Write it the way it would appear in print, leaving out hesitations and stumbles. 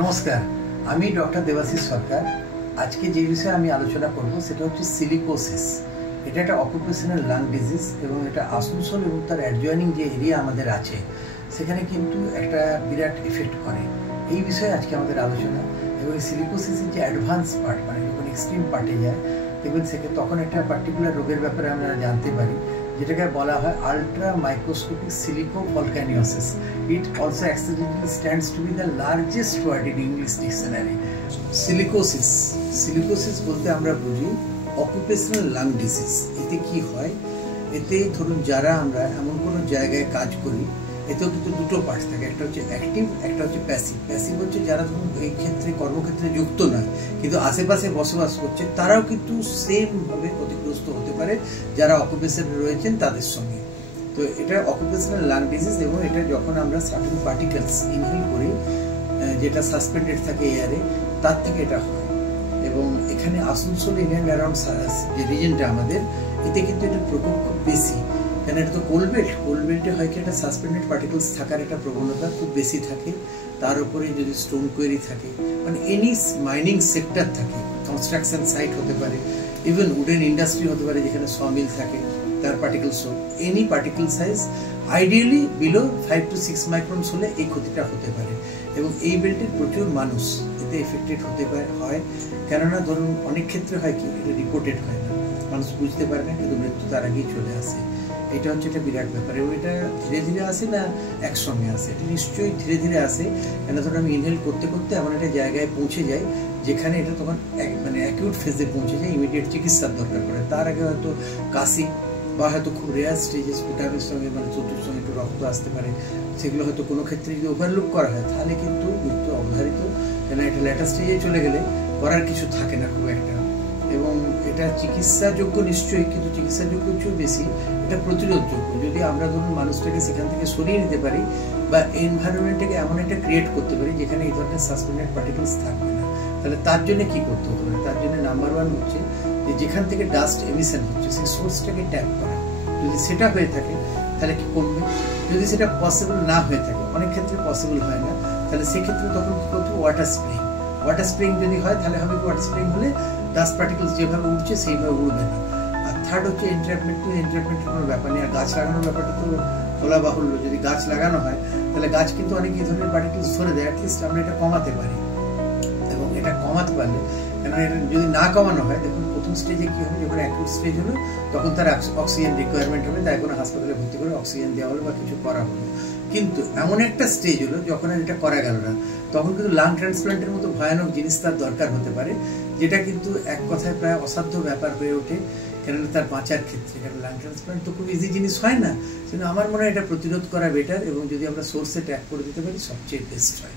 নমস্কার, আমি ডক্টর দেবাশিস সরকার। আজকে যে বিষয়ে আমি আলোচনা করব সেটা হচ্ছে সিলিকোসিস। এটা একটা অকুপেশনাল লাং ডিজিজ এবং এটা আসানসোল এবং তার অ্যাডজয়নিং যে এরিয়া আমাদের আছে সেখানে কিন্তু একটা বিরাট এফেক্ট করে। এই বিষয়ে আজকে আমাদের আলোচনা। এবং এই সিলিকোসিসের যে অ্যাডভান্স পার্ট, মানে যখন এক্সট্রিম পার্টে যায় দেখবেন সেখানে তখন একটা পার্টিকুলার রোগের ব্যাপারে আমরা জানতে পারি, যেটাকে বলা হয় ultra microscopic silicovolcanoconiosis. It also accidentally stands to be the largest word in English dictionary. Silicosis বলতে আমরা বুঝি অকুপেশনাল লাং ডিজিজ। এতে কি হয়, এতে ধরুন যারা আমরা এমন কোনো জায়গায় কাজ করি, এতেও কিন্তু দুটো পার্ট থাকে, একটা হচ্ছে অ্যাক্টিভ, একটা হচ্ছে প্যাসিভ। প্যাসিভ হচ্ছে যারা ধরুন এই ক্ষেত্রে কর্মক্ষেত্রে যুক্ত নয় কিন্তু আশেপাশে বসবাস করছে, তারাও কিন্তু সেমভাবে ক্ষতিগ্রস্ত হতে পারে যারা অকুপেশনে রয়েছেন তাদের সঙ্গে। তো এটা অকুপেশনাল লাং ডিজিজ এবং এটা যখন আমরা সার্টেন পার্টিকেলস ইনহেল করি যেটা সাসপেন্ডেড থাকে এয়ারে, তার থেকে এটা হয়। এবং এখানে আসানসোল ইন অ্যান্ড অ্যারাউন্ড যে রিজনটা আমাদের, এতে কিন্তু এটা প্রকোপ খুব বেশি। কেন এটা তো কোলবেল্টে হয় কি একটা সাসপেন্ডেড পার্টিকেলস থাকার একটা প্রবণতা খুব বেশি থাকে। তার উপরে যদি স্টোন কোয়ারি থাকে, মানে এনি মাইনিং সেক্টর থাকে, কনস্ট্রাকশন সাইট হতে পারে, ইভেন উডেন ইন্ডাস্ট্রি হতে পারে যেখানে সমিল থাকে, তার particles any particle size ideally below 5 to 6 মাইক্রনস হলে এই ক্ষতিটা হতে পারে। এবং এই বেল্টের প্রচুর মানুষ এতে এফেক্টেড হতে হয়। কেননা ধরুন অনেক ক্ষেত্রে হয় কি, এটা রিপোর্টেড হয় না, মানুষ বুঝতে পারে না, কিন্তু মৃত্যু তার আগেই চলে আসে। এটা হচ্ছে একটা বিরাট ব্যাপার। এবং এটা ধীরে ধীরে আসে না একসঙ্গে আসে, এটা নিশ্চয়ই ধীরে ধীরে আসে। কেন ধরুন আমি ইনহেল করতে করতে এমন একটা জায়গায় পৌঁছে যাই যেখানে এটা তখন মানে অ্যাকিউট ফেজে পৌঁছে যায়, ইমিডিয়েট চিকিৎসার দরকার পড়ে। তার আগে হয়তো কাশি বা হয়তো খুব রেয়ার স্টেজে স্পুটামের সঙ্গে মানে চতুর্থ সঙ্গে একটু রক্ত আসতে পারে, সেগুলো হয়তো কোনো ক্ষেত্রে যদি ওভারলুক করা হয় তাহলে কিন্তু মৃত্যু অবধারিত। কেন এটা লেটার স্টেজে চলে গেলে করার কিছু থাকে না খুব একটা। এবং এটা চিকিৎসাযোগ্য নিশ্চয়ই, কিন্তু চিকিৎসাযোগ্য চেয়েও বেশি এটা প্রতিরোধযোগ্য। যদি আমরা ধরুন মানুষটাকে সেখান থেকে সরিয়ে নিতে পারি বা এনভায়রনমেন্টটাকে এমন একটা ক্রিয়েট করতে পারি যেখানে এই ধরনের সাসপেন্ডেড পার্টিকেলস থাকবে না, তাহলে তার জন্য কি করতে হতে পারে? তার জন্য নাম্বার 1 হচ্ছে যে যেখান থেকে ডাস্ট এমিশন হচ্ছে সেই সোর্সটাকে ট্যাপ করা। যদি সেটা হয়ে থাকে তাহলে কি করবে? যদি সেটা পসিবল না হয়ে থাকে, অনেক ক্ষেত্রে পসিবল হয় না, তাহলে সেক্ষেত্রে তখন কি করতে হবে? ওয়াটার স্প্রেইং যদি হয় তাহলে হবে ওয়াটার স্প্রেইং হলে ডাস্ট পার্টিকেলস যেভাবে উঠছে সেইভাবে উঠবে না। আর থার্ড হচ্ছে এন্ট্রাপমেন্টের কোনো ব্যাপার নেই। আর গাছ লাগানোর ব্যাপারটা তো বলা বাহুল্য। যদি গাছ লাগানো হয় তাহলে গাছ কিন্তু অনেক এই ধরনের পার্টিকেলস সরে দেয়, অ্যাটলিস্ট আমরা এটা কমাতে পারি। এবং এটা কমাতে পারলে, কেন এটা যদি না কমানো হয়, দেখুন প্রথম স্টেজে কি হবে, যখন অ্যাকিউট স্টেজ হলো তখন তার অক্সিজেন রিকোয়ারমেন্ট হবে, তাই কোনো হাসপাতালে ভর্তি করে অক্সিজেন দেওয়া হলো বা কিছু করা হলো। কিন্তু এমন একটা স্টেজ হলো যখন আর এটা করা গেল না, তখন কিন্তু লাং ট্রান্সপ্লান্টের মতো ভয়ানক জিনিস তার দরকার হতে পারে, যেটা কিন্তু এক কথায় প্রায় অসাধ্য ব্যাপার হয়ে ওঠে কেননা তার বাঁচার ক্ষেত্রে। কারণ লাং ট্রান্সপ্লান্ট তো খুব ইজি জিনিস হয় না, কিন্তু আমার মনে হয় এটা প্রতিরোধ করা বেটার। এবং যদি আমরা সোর্সে ট্যাপ করে দিতে পারি সবচেয়ে বেস্ট হয়।